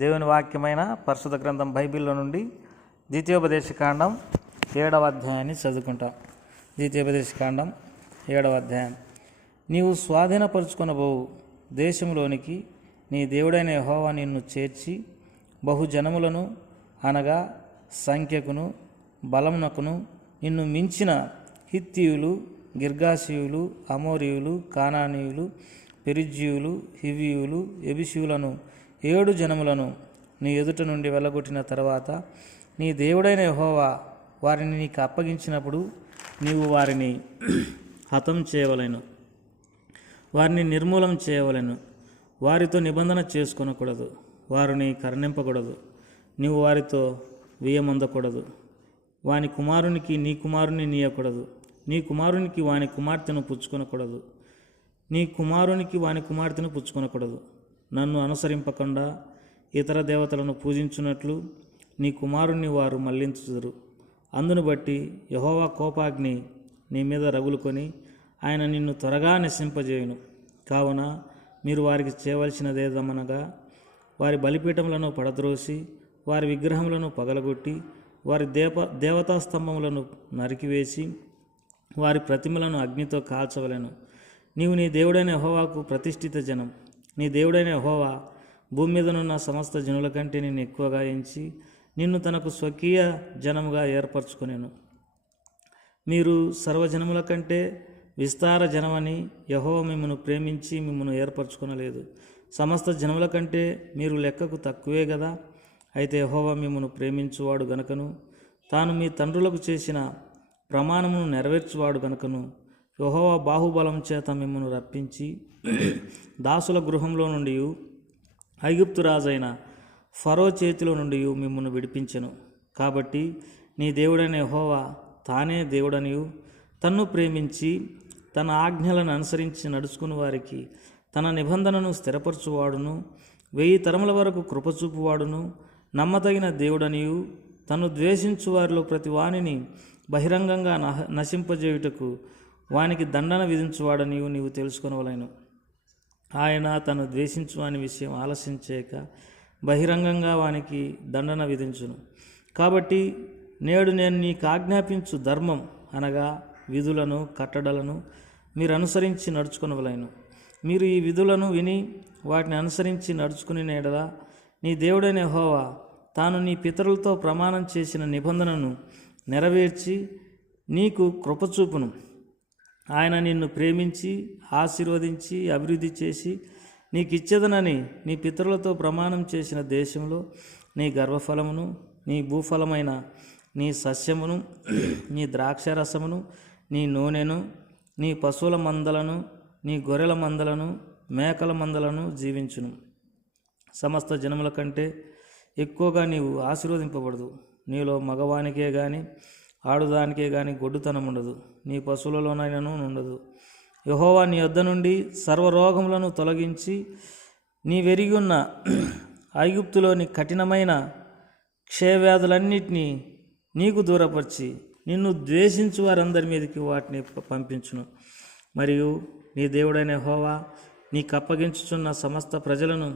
దేవుని వాక్యమైన పరిశుద్ధ గ్రంథం బైబిల్లో నుండి ద్వితీయోపదేశకాండం 7వ అధ్యాయాన్ని చదువుకుంటాం. ద్వితీయోపదేశకాండం 7వ అధ్యాయం. నీవు స్వాధీనపరుచుకొనబోవు దేశంలోనికి నీ దేవుడైన యెహోవా నిన్ను చేర్చి బహుజనములను అనగా సంఖ్యకును బలమునకును నిన్ను మించిన హిత్తీయులు, గిర్గాషీయులు, అమోరీయులు, కానానీయులు, పెరిజ్జీయులు, హివ్వీయులు, యెబూసీయులను 7 జనములను నీ ఎదుట నుండి వెళ్ళగొట్టిన తర్వాత నీ దేవుడైన యెహోవా వారిని నీకు అప్పగించినప్పుడు నీవు వారిని హతం చేయవలెను, వారిని నిర్మూలం చేయవలెను. వారితో నిబంధన చేసుకొనకూడదు, వారిని కరుణింపకూడదు, నీవు వారితో వియ్యమందకూడదు. వాని కుమారునికి నీ కుమారుని నీయకూడదు, నీ కుమారునికి వాని కుమార్తెను పుచ్చుకొనకూడదు, నీ కుమారునికి వాని కుమార్తెను పుచ్చుకొనకూడదు. నన్ను అనుసరింపకుండా ఇతర దేవతలను పూజించున్నట్లు నీ కుమారుణ్ణి వారు మళ్లించుదురు. అందును బట్టి యెహోవా కోపాగ్ని నీ మీద రగులుకొని ఆయన నిన్ను త్వరగా నశింపజేయును. కావున మీరు వారికి చేయవలసినదేదమనగా వారి బలిపీఠములను పడద్రోసి వారి విగ్రహములను పగలగొట్టి వారి దేవతా స్తంభములను నరికివేసి వారి ప్రతిమలను అగ్నితో కాల్చవలెను. నీవు నీ దేవుడైన యెహోవాకు ప్రతిష్ఠిత జనం. నీ దేవుడైన యెహోవా భూమి మీదనున్న సమస్త జనుల కంటే నిన్ను ఎక్కువగా ఎంచి నిన్ను తనకు స్వకీయ జనముగా ఏర్పరచుకొనెను. మీరు సర్వజనముల కంటే విస్తార జనమని యెహోవా మిమ్మను ప్రేమించి మిమ్మను ఏర్పరచుకొనలేదు. సమస్త జనముల కంటే మీరు లెక్కకు తక్కువే కదా. అయితే యెహోవా మిమ్మను ప్రేమించువాడు గనుకను తాను మీ తండ్రులకు చేసిన ప్రమాణమును నెరవేర్చువాడు గనుకను యెహోవా బాహుబలం చేత మిమ్మను రప్పించి దాసుల గృహంలో నుండి ఐగుప్తు రాజైన ఫరో చేతిలో నుండి మిమ్మను విడిపించెను. కాబట్టి నీ దేవుడైన యెహోవా తానే దేవుడనియు తన్ను ప్రేమించి తన ఆజ్ఞలను అనుసరించి నడుచుకుని వారికి తన నిబంధనను స్థిరపరచువాడును 1000 తరముల వరకు కృపచూపువాడును నమ్మదగిన దేవుడనియు తను ద్వేషించు వారిలో ప్రతి వానిని బహిరంగంగా నశింపజేయుటకు వానికి దండన విధించువాడనియు నీవు తెలుసుకొనవలెను. ఆయన తను ద్వేషించు వాని విషయం ఆలస్యం చేయక బహిరంగంగా వానికి దండన విధించును. కాబట్టి నేడు నేను నీకు ఆజ్ఞాపించు ధర్మం అనగా విధులను కట్టడలను మీరు అనుసరించి నడుచుకొనవలెను. మీరు ఈ విధులను విని వాటిని అనుసరించి నడుచుకుని ఎడల నీ దేవుడైన యెహోవా తాను నీ పితరులతో ప్రమాణం చేసిన నిబంధనను నెరవేర్చి నీకు కృపచూపును. ఆయన నిన్ను ప్రేమించి ఆశీర్వదించి అభివృద్ధి చేసి నీకిచ్చేదనని నీ పితరులతో ప్రమాణం చేసిన దేశంలో నీ గర్భఫలమును, నీ భూఫలమైన నీ సస్యమును, నీ ద్రాక్షరసమును, నీ నూనెను, నీ పశువుల మందలను, నీ గొర్రెల మందలను, మేకల మందలను జీవించును. సమస్త జనముల కంటే ఎక్కువగా నీవు ఆశీర్వదింపబడదు. నీలో మగవానికే గాని ఆడుదానికే గాని గొడ్డుతనం ఉండదు, నీ పశువులలోనైనను ఉండదు. యెహోవా నీ యొద్ద నుండి సర్వరోగములను తొలగించి నీ వెరిగి ఉన్న ఐగుప్తులోని కఠినమైన క్షయవ్యాధులన్నిటినీ నీకు దూరపరిచి నిన్ను ద్వేషించు వారందరి మీదకి వాటిని పంపించును. మరియు నీ దేవుడైన యెహోవా నీకు అప్పగించుచున్న సమస్త ప్రజలను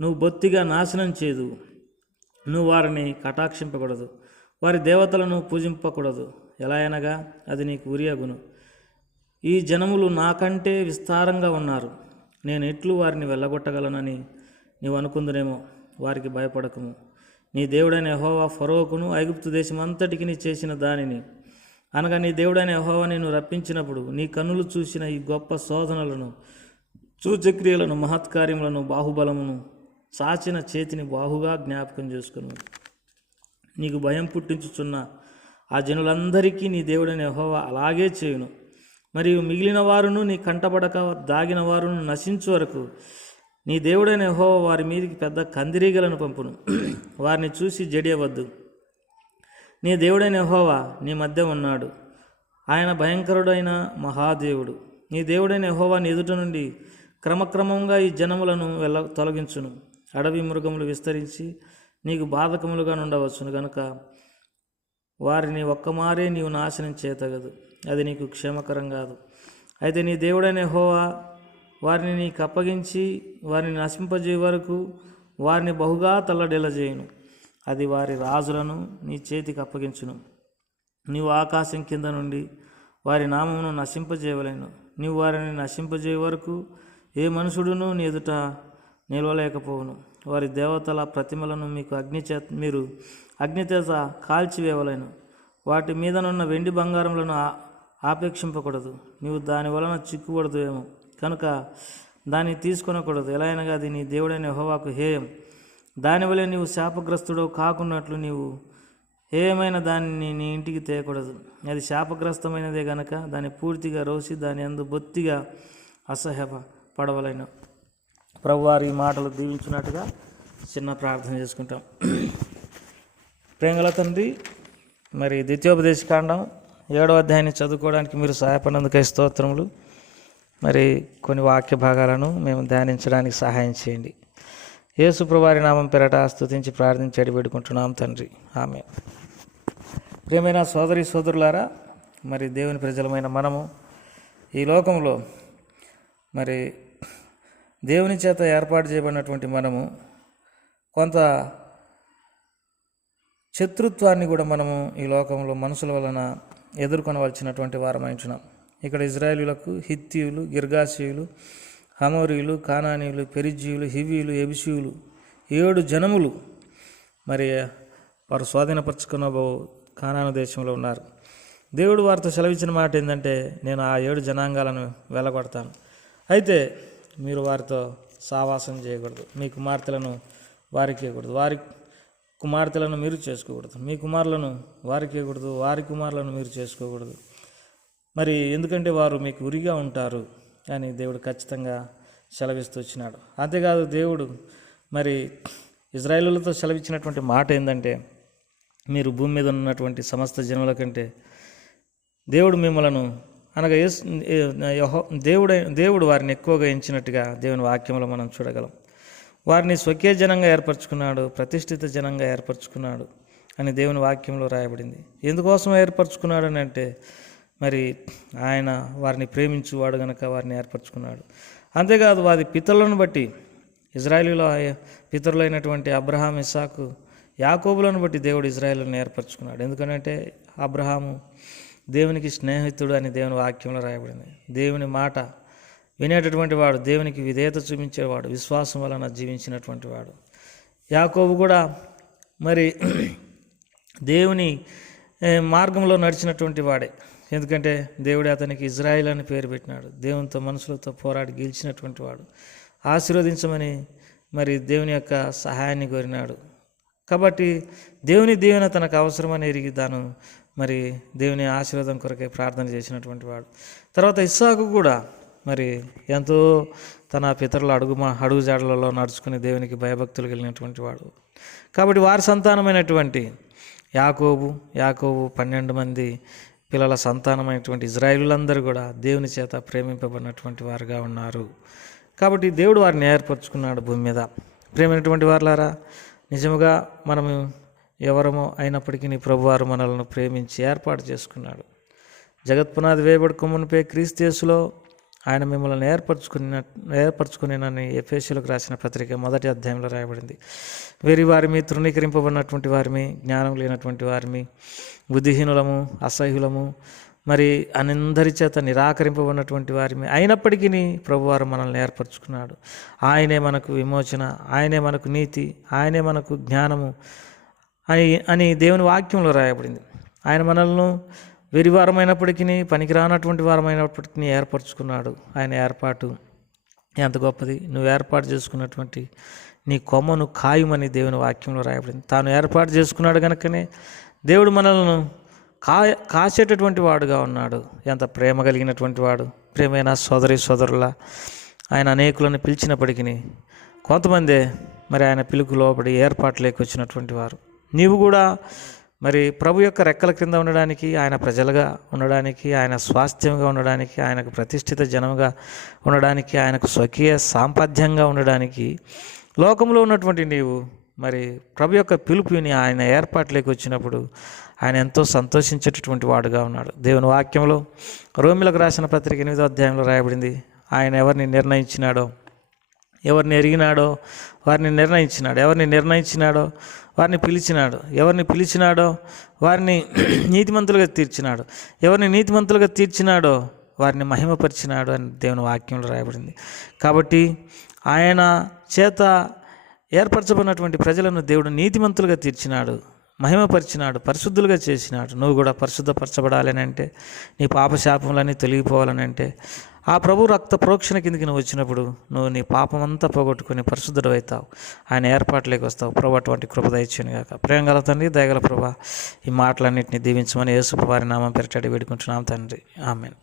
నువ్వు బొత్తిగా నాశనం చేయదు. నువ్వు వారిని కటాక్షింపకూడదు, వారి దేవతలను పూజింపకూడదు. ఎలా అనగా అది నీకు ఉరియగును. ఈ జనములు నాకంటే విస్తారంగా ఉన్నారు, నేను ఎట్లు వారిని వెళ్ళగొట్టగలనని నీవు అనుకుందునేమో. వారికి భయపడకము. నీ దేవుడైన యెహోవా ఫరోకును ఐగుప్తు దేశం అంతటికి చేసిన దానిని అనగా నీ దేవుడైన యెహోవా నిన్ను రప్పించినప్పుడు నీ కన్నులు చూసిన ఈ గొప్ప శోధనలను, సూచక్రియలను, మహత్కార్యములను, బాహుబలమును, చాచిన చేతిని బాహుగా జ్ఞాపకం చేసుకును. నీకు భయం పుట్టించుచున్న ఆ జనులందరికీ నీ దేవుడైన యెహోవా అలాగే చేయును. మరియు మిగిలిన వారును నీ కంటపడక దాగిన వారును నశించు వరకు నీ దేవుడైన యెహోవా వారి మీదికి పెద్ద కందిరీగలను పంపును. వారిని చూసి జడియవద్దు. నీ దేవుడైన యెహోవా నీ మధ్య ఉన్నాడు. ఆయన భయంకరుడైన మహాదేవుడు. నీ దేవుడైన యెహోవా నీ ఎదుట నుండి క్రమక్రమంగా ఈ జనములను తొలగించును. అడవి మృగములు విస్తరించి నీకు బాధకములుగా ఉండవచ్చును గనుక వారిని ఒక్కమారే నీవు నాశనం చేయతగదు, అది నీకు క్షేమకరం కాదు. అయితే నీ దేవుడైన యెహోవా వారిని నీకు అప్పగించి వారిని నశింపజేయ వరకు వారిని బహుగా తల్లడిల్లజేయును. అది వారి రాజులను నీ చేతికి అప్పగించును. నీవు ఆకాశం కింద నుండి వారి నామమును నశింపజేయవలెను. నీవు వారిని నశింపజేయ వరకు ఏ మనుషుడును నీ ఎదుట నిలవలేకపోవును. వారి దేవతల ప్రతిమలను మీరు అగ్నిచేత కాల్చివేయవలెను. వాటి మీదనున్న వెండి బంగారములను ఆపేక్షింపకూడదు. నీవు దాని వలన చిక్కుబడదు ఏమో కనుక దాన్ని తీసుకొనకూడదు. ఎలా అయినగా అది నీ దేవుడైన యెహోవాకు హేయం. దానివల్ల నీవు శాపగ్రస్తుడు కాకున్నట్లు నీవు హేయమైన దానిని నీ ఇంటికి తేయకూడదు. అది శాపగ్రస్తమైనదే గనక దాన్ని పూర్తిగా రోసి దాని యందు బొత్తిగా అసహ్యపడవలెను. ప్రభువారు ఈ మాటలు దీవించినట్టుగా చిన్న ప్రార్థన చేసుకుంటాం. ప్రేమగల తండ్రి, మరి ద్వితీయోపదేశకాండం 7వ అధ్యాయాన్ని చదువుకోవడానికి మీరు సహాయపడినందుకై స్తోత్రములు. మరి కొన్ని వాక్య భాగాలను మేము ధ్యానించడానికి సహాయం చేయండి. యేసు ప్రభువారి నామం పేరట స్తుతించి ప్రార్థించి అడివేడుకుంటున్నాం తండ్రి, ఆమేన్. ప్రియమైన సోదరి సోదరులారా, మరి దేవుని ప్రజలమైన మనము ఈ లోకంలో మరి దేవుని చేత ఏర్పాటు చేయబడినటువంటి మనము కొంత శత్రుత్వాన్ని కూడా మనము ఈ లోకంలో మనుషుల వలన ఎదుర్కొనవలసినటువంటి వారమైంటున్నాం. ఇక్కడ ఇజ్రాయేలీయులకు హిత్తీయులు, గిర్గాషీయులు, హమోరీయులు, కానానీయులు, పెరిజ్జీయులు, హివీయులు, ఎబుసీయులు 7 జనములు మరి వారు స్వాధీనపరచుకున్న కానాను దేశంలో ఉన్నారు. దేవుడు వారితో సెలవిచ్చిన మాట ఏంటంటే, నేను ఆ 7 జనాంగాలను వెలగొడతాను. అయితే మీరు వారితో సావాసం చేయకూడదు. మీ కుమార్తెలను వారికి ఇవ్వకూడదు, వారి కుమార్తెలను మీరు చేసుకోకూడదు. మీ కుమారులను వారికి ఇవ్వకూడదు, వారి కుమారులను మీరు చేసుకోకూడదు. మరి ఎందుకంటే వారు మీకు ఉరిగా ఉంటారు అని దేవుడు ఖచ్చితంగా సెలవిస్తూ వచ్చినాడు. అంతేకాదు దేవుడు మరి ఇజ్రాయేలులతో సెలవిచ్చినటువంటి మాట ఏంటంటే, మీరు భూమి మీద ఉన్నటువంటి సమస్త జనుల కంటే దేవుడు మిమ్మలను అనగా దేవుడు వారిని ఎక్కువగా ఎంచినట్టుగా దేవుని వాక్యంలో మనం చూడగలం. వారిని స్వకీయ జనంగా ఏర్పరచుకున్నాడు, ప్రతిష్ఠిత జనంగా ఏర్పరచుకున్నాడు అని దేవుని వాక్యంలో రాయబడింది. ఎందుకోసం ఏర్పరచుకున్నాడు అని అంటే, మరి ఆయన వారిని ప్రేమించువాడు గనక వారిని ఏర్పరచుకున్నాడు. అంతేకాదు వారి పితరులను బట్టి, ఇజ్రాయేలీలో పితరులైనటువంటి అబ్రహాం, ఇస్సాకు, యాకోబులను బట్టి దేవుడు ఇజ్రాయేలును ఏర్పరచుకున్నాడు. ఎందుకంటే అబ్రహాము దేవునికి స్నేహితుడు అని దేవుని వాక్యంలో రాయబడింది. దేవుని మాట వినేటటువంటి వాడు, దేవునికి విధేయత చూపించేవాడు, విశ్వాసం వలన జీవించినటువంటి వాడు. యాకోబు కూడా మరి దేవుని మార్గంలో నడిచినటువంటి వాడే. ఎందుకంటే దేవుడే అతనికి ఇజ్రాయిల్ అని పేరు పెట్టినాడు. దేవునితో మనుషులతో పోరాడి గెలిచినటువంటి వాడు. ఆశీర్వదించమని మరి దేవుని యొక్క సహాయాన్ని కోరినాడు. కాబట్టి దేవుని దీవెన తనకు అవసరమని ఎరిగి తాను మరి దేవుని ఆశీర్వాదం కొరకే ప్రార్థన చేసినటువంటి వాడు. తర్వాత ఇస్సాకు కూడా మరి ఎంతో తన పితరుల అడుగుజాడలలో నడుచుకుని దేవునికి భయభక్తులు కలిగినటువంటి వాడు. కాబట్టి వారి సంతానమైనటువంటి యాకోబు 12 మంది పిల్లల సంతానమైనటువంటి ఇజ్రాయేలులందరూ కూడా దేవుని చేత ప్రేమింపబడినటువంటి వారుగా ఉన్నారు. కాబట్టి దేవుడు వారిని ఏర్పరచుకున్నాడు భూమి మీద. ప్రేమైనటువంటి వారులారా, నిజముగా మనము ఎవరమో అయినప్పటికీ ప్రభువారు మనలను ప్రేమించి ఏర్పాటు చేసుకున్నాడు. జగత్పునాది వేయబడి కొమ్మునిపై క్రీస్తు యేసులో ఆయన మిమ్మల్ని ఏర్పరచుకునేనని ఎఫెసీయులకు రాసిన పత్రిక 1వ అధ్యాయంలో రాయబడింది. వేరి వారిమి, తృణీకరింపబడినటువంటి వారిమి, జ్ఞానం లేనటువంటి వారిమి, బుద్ధిహీనులము, అసహ్యులము, మరి అందరి చేత నిరాకరింపబడినటువంటి వారిమి అయినప్పటికీ ప్రభువారు మనల్ని ఏర్పరచుకున్నాడు. ఆయనే మనకు విమోచన, ఆయనే మనకు నీతి, ఆయనే మనకు జ్ఞానము అని దేవుని వాక్యంలో రాయబడింది. ఆయన మనల్ని వెరివారమైనప్పటికీ, పనికిరానటువంటి వారమైనప్పటికీ ఏర్పరచుకున్నాడు. ఆయన ఏర్పాటు ఎంత గొప్పది! నువ్వు ఏర్పాటు చేసుకున్నటువంటి నీ కొమ్మను కాయమని దేవుని వాక్యంలో రాయబడింది. తాను ఏర్పాటు చేసుకున్నాడు కనుకనే దేవుడు మనల్ని కాసేటటువంటి వాడుగా ఉన్నాడు. ఎంత ప్రేమ కలిగినటువంటి వాడు! ప్రేమైన సోదరి సోదరుల, ఆయన అనేకులను పిలిచినప్పటికీ కొంతమందే మరి ఆయన పిలుపు లోబడి ఏర్పాటు లేకొచ్చినటువంటి వారు. నీవు కూడా మరి ప్రభు యొక్క రెక్కల క్రింద ఉండడానికి, ఆయన ప్రజలుగా ఉండడానికి, ఆయన స్వాస్థ్యంగా ఉండడానికి, ఆయనకు ప్రతిష్ఠిత జనముగా ఉండడానికి, ఆయనకు స్వకీయ సాంపథ్యంగా ఉండడానికి లోకంలో ఉన్నటువంటి నీవు మరి ప్రభు యొక్క పిలుపుని ఆయన ఏర్పాట్లోకి వచ్చినప్పుడు ఆయన ఎంతో సంతోషించేటటువంటి వాడుగా ఉన్నాడు. దేవుని వాక్యంలో రోమిలకు రాసిన పత్రిక 8వ అధ్యాయంలో రాయబడింది. ఆయన ఎవరిని నిర్ణయించినాడో ఎవరిని ఎరిగినాడో వారిని నిర్ణయించినాడు, ఎవరిని నిర్ణయించినాడో వారిని పిలిచినాడు, ఎవరిని పిలిచినాడో వారిని నీతిమంతులుగా తీర్చినాడు, ఎవరిని నీతిమంతులుగా తీర్చినాడో వారిని మహిమపరిచినాడు అని దేవుని వాక్యంలో రాయబడింది. కాబట్టి ఆయన చేత ఏర్పరచబడినటువంటి ప్రజలను దేవుడు నీతిమంతులుగా తీర్చినాడు, మహిమపరిచినాడు, పరిశుద్ధులుగా చేసినాడు. నువ్వు కూడా పరిశుద్ధపరచబడాలని అంటే, నీ పాపశాపములన్నీ తొలగిపోవాలని అంటే, ఆ ప్రభు రక్త ప్రోక్షణ కిందకి నువ్వు వచ్చినప్పుడు నువ్వు నీ పాపమంతా పోగొట్టుకుని పరిశుద్ధుడు అవుతావు, ఆయన ఏర్పాట్లోకి వస్తావు. ప్రభు అటువంటి కృప దయచేయును గాక. ప్రేమగల తండ్రి, దయగల ప్రభా, ఈ మాటలన్నింటినీ దీవించమని యేసు వారి నామం పేరిట వేడుకుంటున్నాం తండ్రి. ఆమేన్.